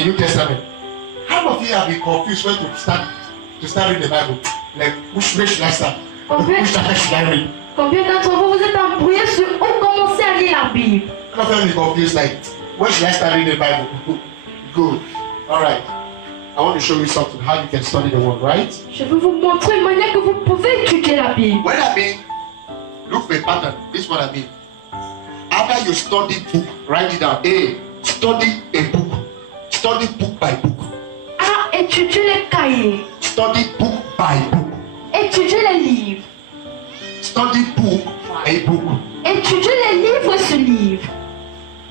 the New Testament. How many of you have been confused when to start reading the Bible? Like, which way should I start? Which chapter should I read? Combien d'entre vous êtes embrouillés sur où commencer à lire la Bible? How many of you confused like, when should I start reading the Bible? Good. All right. I want to show you something, how you can study the word, right? Je vais vous montrer une manière que vous pouvez étudier la Bible. What I mean, look for a pattern. This is what I mean. After you study book, write it down. A, study a book. Study book by book. A. Étudier les cahiers. Study book by book. Étudier les livres. Study book by book. Étudier les livres sur livre.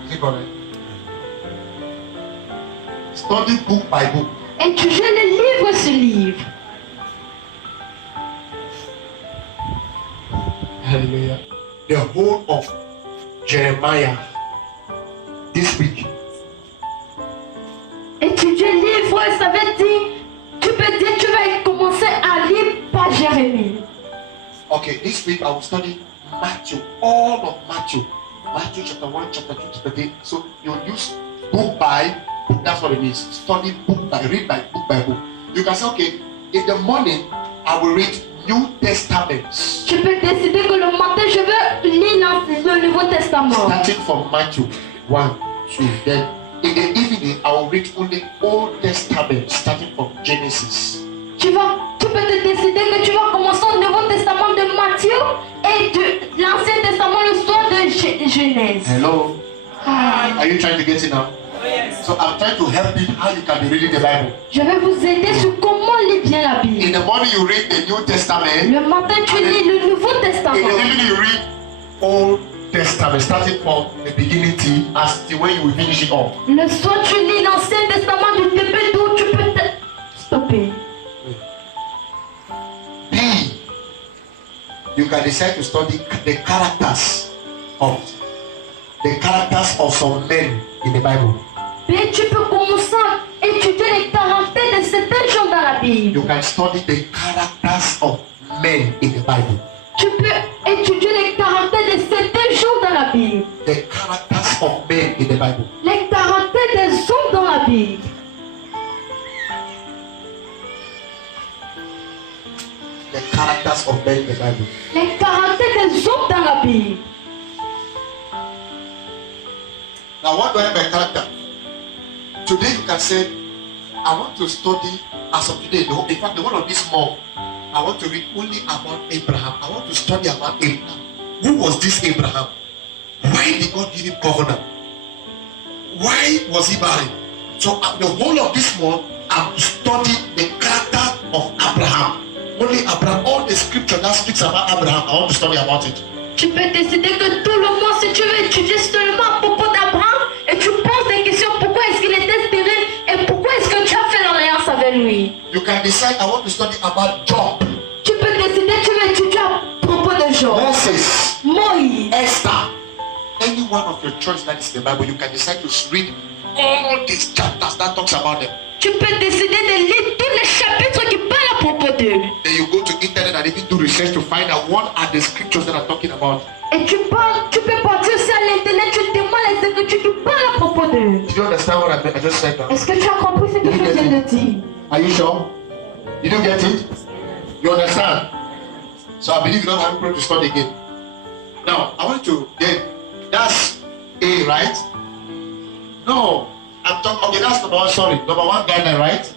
Is it correct? Study book by book. Étudier les livres sur livre. Hallelujah. The whole of Jeremiah this week. Étudier livre, ça veut dire, tu peux dire, tu vas commencer à lire par Jérémie. Okay, this week I will study Matthew, all of Matthew. Matthew chapter 1, chapter 2, chapter 3. So you use book by book, that's what it means. Study book by, read by book by book. You can say, okay, in the morning I will read New Testaments. Tu peux décider que le matin, je veux lire le Nouveau Testament. Starting from Matthew 1, 2, then in the evening I will read only Old Testament, starting from Genesis. Tu peux te décider que tu vas commencer au Nouveau Testament de Matthieu et de l'Ancien Testament le soir de Genèse. Hello? Ah. Are you trying to get it now? Oh, yes. So I'm trying to help you how you can be reading the Bible. Je vais vous aider sur comment lire bien la Bible. In the morning you read the New Testament. Le matin, tu lis le Nouveau In the Testament. evening you read Old Testament, starting from the beginning as the way you will finish it all. Le soir, tu lis l'Ancien Testament du début d'où tu peux te stopper. B, you can decide to study the characters of some men in the Bible. B, tu peux commencer à étudier les caractères de certains gens dans la Bible. You can study the characters of men in the Bible. Tu peux étudier les caractères de certains gens dans la Bible. The characters of men in the Bible. Les caractères des hommes dans la Bible. The characters of men in the Bible. Les caractères des hommes dans la Bible. Now, what do I mean by character? Today you can say, I want to study as of today. In fact, the one of this month, I want to read only about Abraham. I want to study about Abraham. Who was this Abraham? Why did God give him covenant? Why was he married? So the whole of this month, I'm studying the character of Abraham. Only Abraham, all the scripture that speaks about Abraham, I want to study about it. Tu peux décider que tout le mois, si tu veux étudier seulement à propos d'Abraham, et tu poses des questions, pourquoi est-ce qu'il était stérile, et pourquoi est-ce que tu as fait l'alliance avec lui. You can decide, I want to study about Job, Tu peux décider, tu veux étudier à propos de Job, Moses, Moïse. Esther. Any one of your choice that is in the Bible, you can decide to read all these chapters that talks about them. Tu peux décider de lire tous les chapitres qui parlent à propos d'eux. Then you go to internet and even do research to find out what are the scriptures that are talking about. Et tu peux partir sur l'internet, tu demandes les écritures qui parlent à propos d'eux. Did you understand what I just said now? Est-ce que tu as compris ce que je viens de dire? Are you sure? Did you get it? You understand? So I believe you don't have to study again. Now, I want to get, that's A, right? No. I'm talking, okay, that's number one, sorry. Number one guideline, right?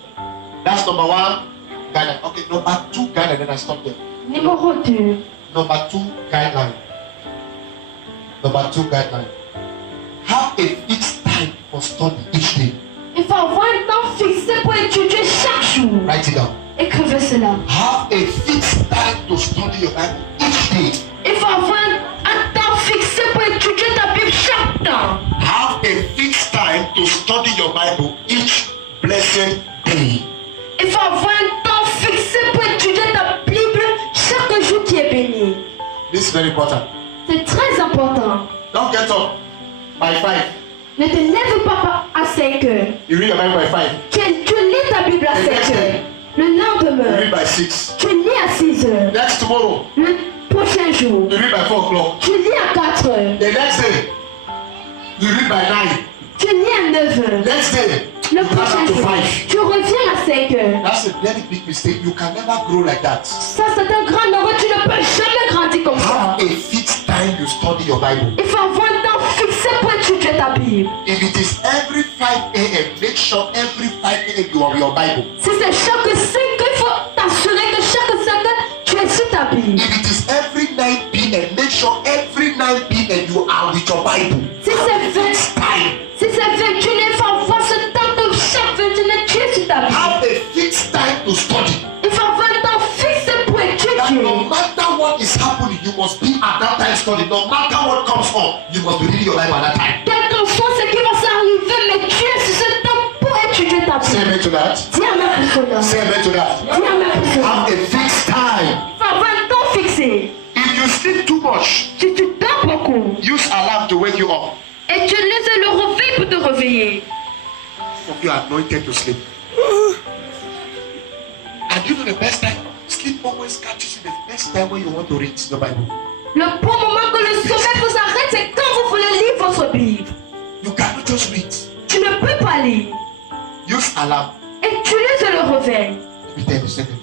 That's number one guideline. Okay, number two guideline, then I stop there. Numéro 2. Number two guideline. Number two guideline. Have a fixed time for study each day. Il faut avoir un temps fixé pour étudier chaque jour. Write it down. Écrivez cela. Have a fixed time to study your Bible each day. Il faut avoir un temps fixé pour étudier ta Bible chaque temps. Have a fixed time to study your Bible each blessed day. Il faut avoir un temps fixé pour étudier ta Bible chaque jour qui est béni. This is very important. C'est très important. Don't get up by 5. Ne te lève pas à 5 heures. You read your Bible by 5. Tu lis ta Bible à 5 heures. Le You lendemain, read by 6. tu lis à 6 heures. Next tomorrow, Le prochain jour, you read by 4 o'clock. tu lis à 4 heures. The next day, you read by 9. Tu lis à 9 heures. Next day, Le You come prochain back to jour, 5. tu reviens à 5 heures. That's a very big mistake. You can never grow like that. Ça, c'est un grand erreur. Tu ne peux jamais grandir comme ça. Have a fixed time you study your Bible. Il faut avoir un temps fixé pour étudier ta Bible. If it is every 5 a.m., make sure every 5 a.m. you are your Bible. Si c'est chaque 5 heures, il faut t'assurer que chaque 5 heures, tu es sur ta Bible. If it is every 9 p.m., make sure every 9 p.m. you are with your Bible. Si c'est 20, Time. si c'est 21, il faut avoir ce temps que chaque 21, tu es sur ta Bible. Have a fixed time to study. Il faut avoir un temps fixé pour That étudier. no matter what is happening, you must be at that time studying. No matter what comes on, you must be reading your Bible at that time. Quel qu'en soit ce qui va s'arriver, mais tu es sur ce temps pour étudier ta Say Bible. amen to that. Dis amen pour cela. Say amen to that. Dis amen pour cela. Have a fixed time. Il faut avoir un temps fixé. If you sleep too much, Si tu dors beaucoup, use alarm to wake you up. et tu laisses le réveil pour te réveiller. Some of you are anointed to sleep. And you know the best time? Sleep always catches you the best time when you want to read the Bible. Le bon moment que le sommeil vous arrête, c'est quand vous voulez lire votre Bible. You cannot just read. Tu ne peux pas lire. Use alarm. Et tu laisses le réveil. Let me tell you something.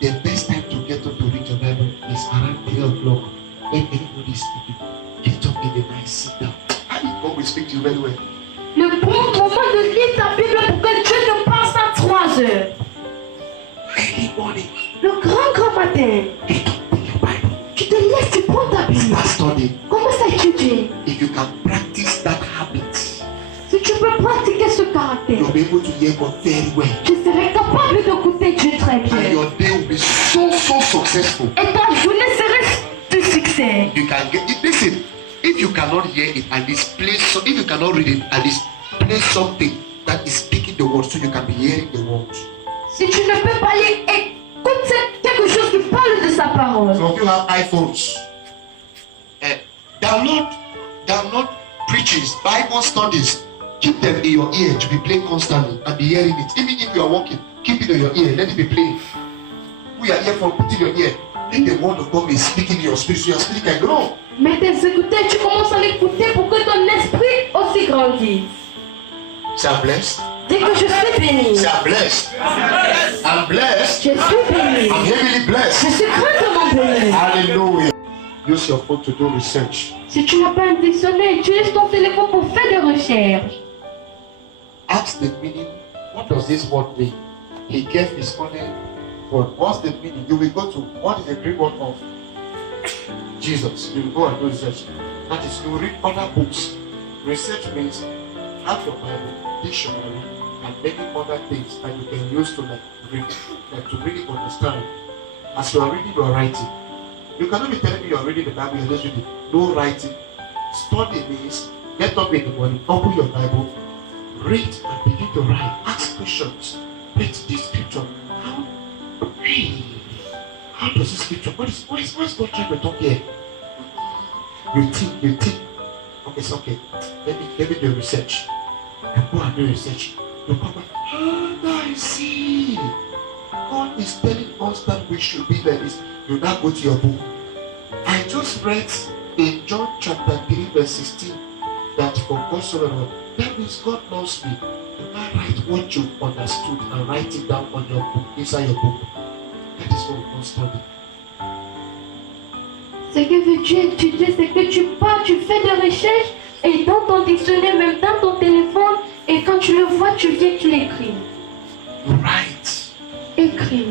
The best time to get up to read your Bible is around 3 o'clock. When everybody is sleeping, get up in the night, sit down. And God will speak to you very well. Le bon moment de lire ta Bible pour que Dieu te passe à 3 heures. Early morning, Le grand matin, get up in your Bible. tu te laisses, tu prends ta Bible. Start studying. Commence à étudier. If you can practice that habit, Si tu peux pratiquer ce caractère, you'll be able to hear God very well. tu serais capable d'écouter Dieu très And bien. your day will be so successful. Et ta journée serait du succès. You can get it. Listen, if you cannot hear it, at least play. So if you cannot read it, at least play something that is speaking the word, so you can be hearing the word. Si tu ne peux pas lire, écoute quelque chose qui parle de sa parole. Some of you have iPhones. Download preachings, Bible studies. Keep them in your ear to be playing constantly and be hearing it. Even if you are walking, keep it in your ear. Let it be playing. We are here for put it in your ear. Let the word of God be speaking in your spirit. So your spirit can grow. Mais tes écouteurs, tu commences à l'écouter pour que ton esprit aussi grandisse. Say I'm blessed. Dis que je suis béni. Say I'm blessed. I'm blessed. Je suis béni. I'm heavily Je blessed. suis grandement béni. Hallelujah. Use your phone to do research. Si tu n'as pas un dictionnaire, utilise ton téléphone pour faire des recherches. Ask the meaning. What does this word mean? He gave his money. But what's the meaning? You will go to what is the Greek word of Jesus. You will go and do research. That is, you will read other books. Research means have your Bible, dictionary, and many other things that you can use to read, to really understand. As you are reading, you are writing. You cannot be telling me you are reading the Bible, you are just reading. No writing. Study means get up in the morning, open your Bible, read and begin to write. Ask questions. Read this scripture. How does this scripture? What is God trying to talk here? You think. Okay, it's okay. Let me do research. You go and do research. You come back. I see. God is telling us that we should be like this. You now go to your book. I just read in John chapter 3 verse 16 that for God so loved, that means God loves me. You now write what you understood and write it down on your book, inside your book. That is what we call study. Ce que veux-tu étudier, c'est que tu pars, tu fais des recherches et dans ton dictionnaire, même dans ton téléphone, et quand tu le vois, tu viens, tu l'écris. You write. Écris.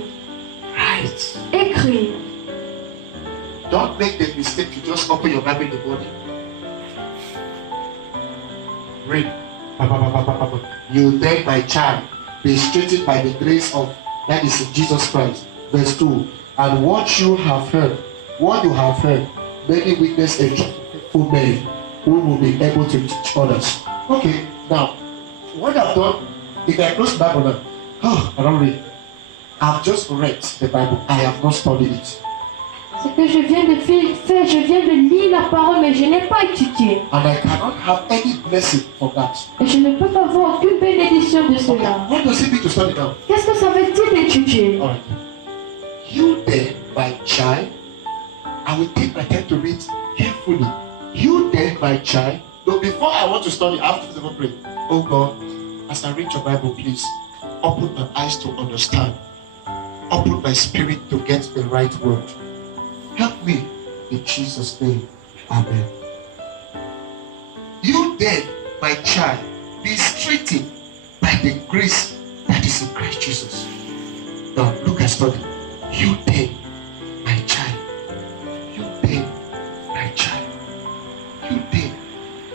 Write. Écris. Don't make the mistake to just open your Bible in the morning. Read. You then, my child, be strengthened by the grace of, that is Jesus Christ. Verse 2. And what you have heard, many witness a truthful man who will be able to teach others. Okay, now, what I've done, if I close the Bible now, I don't read. I've just read the Bible. I have not studied it. Ce que je viens de faire, je viens de lire la parole, mais je n'ai pas étudié. And I cannot have any blessing from that. Et je ne peux pas avoir aucune bénédiction de Okay, cela. what does it mean to study now? Qu'est-ce que ça veut dire d'étudier? Alright. You then, my child, I will take my time to read carefully. You then, my child, though before I want to study, I have to pray. Oh God, as I read your Bible, please open my eyes to understand. Open my spirit to get the right word. Help me in Jesus' name. Amen. You then, my child, be strengthened by the grace that is in Christ Jesus. Now look at study. You then, my child. You then, my child. You then.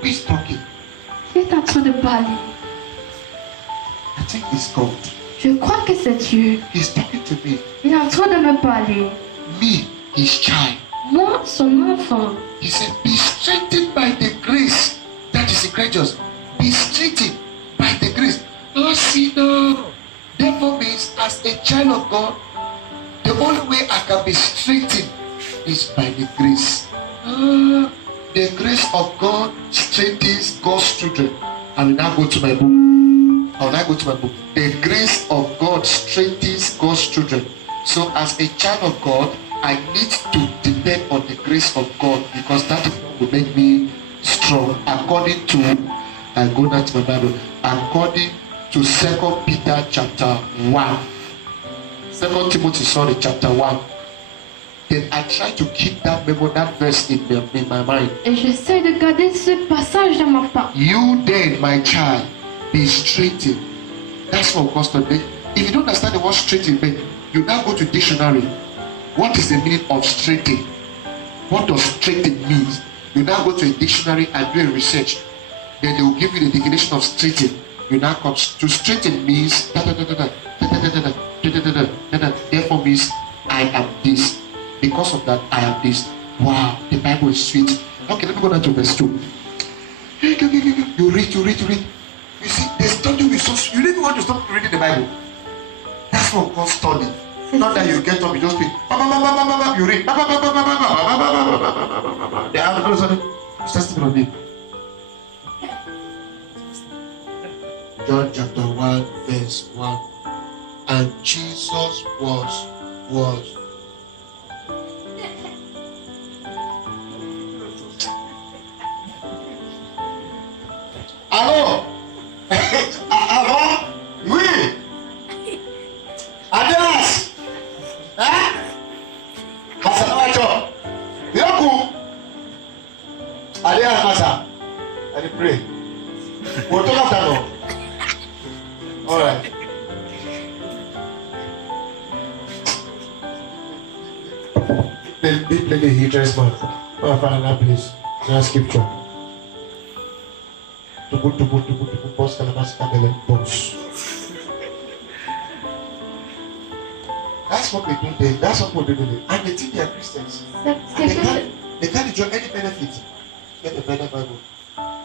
Who is talking? Qui est en train de parler? I think it's God. Je crois que c'est Dieu. He's talking to me. Il est en train de me parler. Me, his child. Moi, son enfant. He said, be strengthened by the grace that is in Christ Jesus. Be strengthened by the grace. Oh, see, no. Therefore means, as a child of God, the only way I can be strengthened is by the grace. The grace of God strengthens God's children. I will now go to my book. The grace of God strengthens God's children. So as a child of God, I need to depend on the grace of God, because that will make me strong. According to, I go back to my Bible, according to 2 Peter chapter 1. 2 Timothy, chapter 1. Then I try to keep that verse in my mind. Et j'essaie de garder ce passage dans ma part. You then, my child, be strengthened. That's what God studied. If you don't understand the word strengthened, you now go to dictionary. What is the meaning of strengthened? What does strengthened means? You now go to a dictionary and do a research. Then they will give you the definition of strengthened. You now come to strengthen means therefore means I am this. Because of that, I am this. Wow, the Bible is sweet. Okay, let me go down to verse 2. You read. You see, the study will so sweet. You didn't want to stop reading the Bible. That's what God study. Not that you get up, you just speak. You read. The other person is testing on me. John chapter 1, verse 1. And Jesus was. Allô? Avant? Oui. Adidas. Hein? Masanacho. Yoku. Adidas Masa. I pray. We'll talk after now. All right. Play the haters man. Oh, Father, please. Just scripture. Tubu, boss, boss. That's what we do there. That's what we do there. And they think they are Christians. They can't enjoy any benefit. Get a better Bible.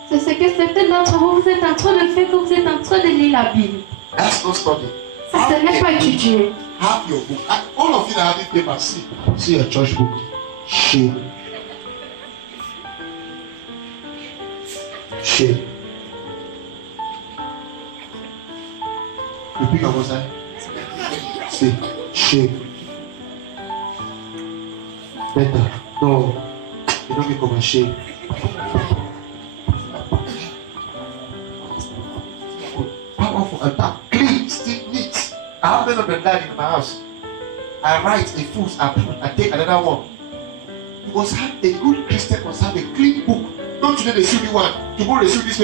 C'est ce que certains d'entre vous êtes en train de faire quand vous êtes en train de lire la Bible. That's no study. Ça, ce n'est pas étudier. Have your book. And all of you that have this paper, see your church book. Shame. You pick up what's that? See, shame. Better. No, you don't become ashamed. Powerful and that clean, still neat. I have never been that in my house. I write a fool's approval. I take another one. You must have a good Christian, must have a clean book. Not today they see me one. Tomorrow they see this paper.